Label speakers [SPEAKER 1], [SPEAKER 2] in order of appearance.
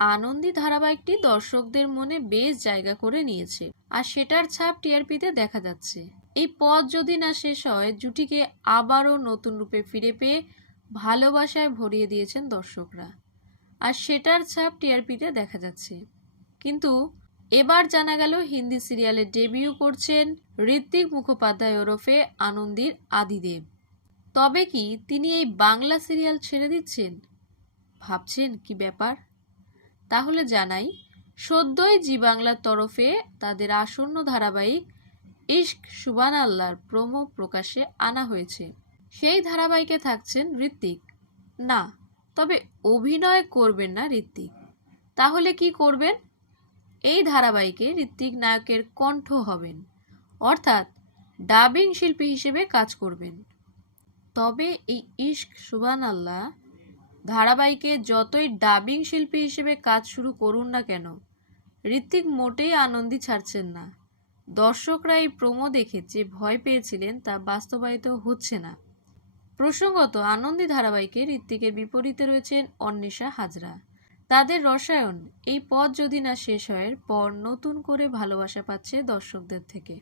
[SPEAKER 1] আনন্দী ধারাবাহিকটি দর্শকদের মনে বেশ জায়গা করে নিয়েছে, আর সেটার ছাপ টিআরপিতে দেখা যাচ্ছে। এই পথ যদি না শেষ হয়, জুটিকে আবারও নতুন রূপে ফিরে পেয়ে ভালোবাসায় ভরিয়ে দিয়েছেন দর্শকরা। আর সেটার ছাপ টিআরপিতে দেখা যাচ্ছে। কিন্তু এবার জানা গেল, হিন্দি সিরিয়ালে ডেবিউ করছেন ঋত্বিক মুখোপাধ্যায় ওরফে আনন্দীর আদিদেব। তবে কি, তিনি এই বাংলা সিরিয়াল ছেড়ে দিচ্ছেন? ভাবছেন, কি ব্যাপার? তাহলে জানাই, সদ্যই জি বাংলার তরফে তাদের আসন্ন ধারাবাহিক ইশক সুবান আল্লাহর প্রোমো প্রকাশে আনা হয়েছে। সেই ধারাবাহিকে থাকছেন ঋত্বিক। না, তবে অভিনয় করবেন না ঋত্বিক। তাহলে কি করবেন? এই ধারাবাহিকে ঋত্বিক নায়কের কণ্ঠ হবেন, অর্থাৎ ডাবিং শিল্পী হিসেবে কাজ করবেন। তবে এই ইশক সুবান আল্লাহ ধারাবাহিকে যতই ডাবিং শিল্পী হিসেবে কাজ শুরু করুন না কেন ঋত্বিক মোটেই আনন্দী ছাড়ছেন না। দর্শকরা এই প্রোমো দেখে যে ভয় পেয়েছিলেন তা বাস্তবায়িত হচ্ছে না। প্রসঙ্গত, আনন্দী ধারাবাহিকে ঋত্বিকের বিপরীতে রয়েছেন অন্বেষা হাজরা। তাদের রসায়ন, এই পথ যদি না শেষ হয় পর নতুন করে ভালোবাসা পাচ্ছে দর্শকদের থেকে।